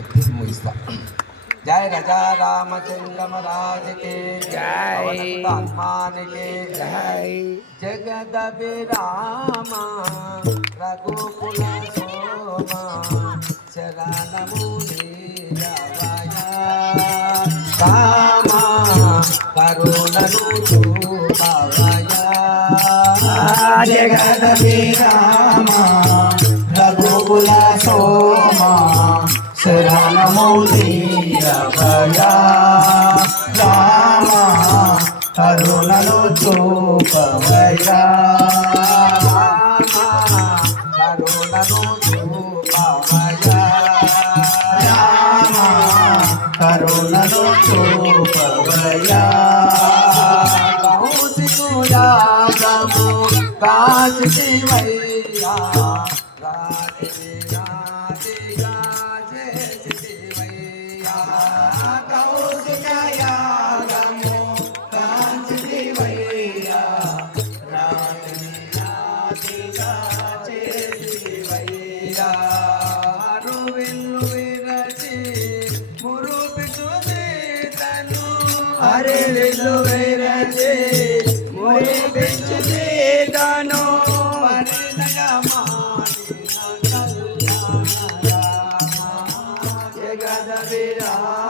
చెప్పి ముగిస్తా. జయ రజా రామచంద్ర మహారాజ్కి జై. హనుమాన్కి జై. జగద విరామ రఘుకుల సోమ శరణము రామ కరుణను చూపవయ. జగద విరామ శరణము నీరవయ రామ కరుణను చూపవయ కరుణను చూపవయ రామ కరుణను చూపవయ కౌశికుయాగము కాచివయ్యా రాజే రాజే అరే వెళ్ళు వేరచే మురి పెంచుదేదాను జగద విరామ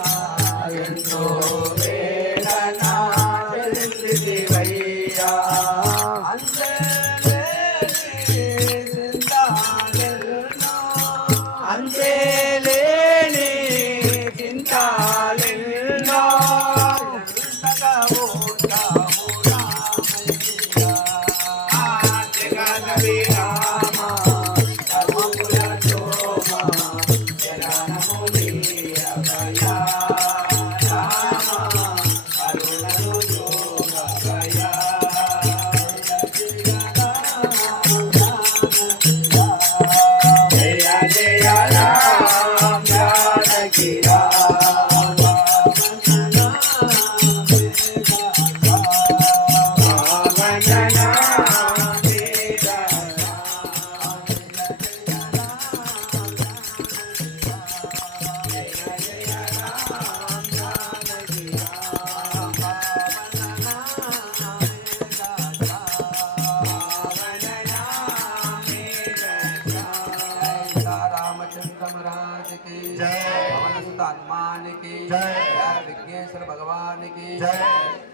రామచంద్ర మహారాజ్కి జై. పవన సుత హనుమాన్కి జై. జై విఘ్నేశ్వర భగవాన్కి జై.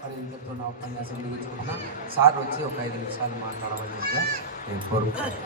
మరి ఇంతతో నా ఉపన్యాసం ముగించుకుంటున్నా సార్ వచ్చి ఒక ఐదు నిమిషాలు మాట్లాడవలసిందిగా నేను కోరుకుంటున్నాను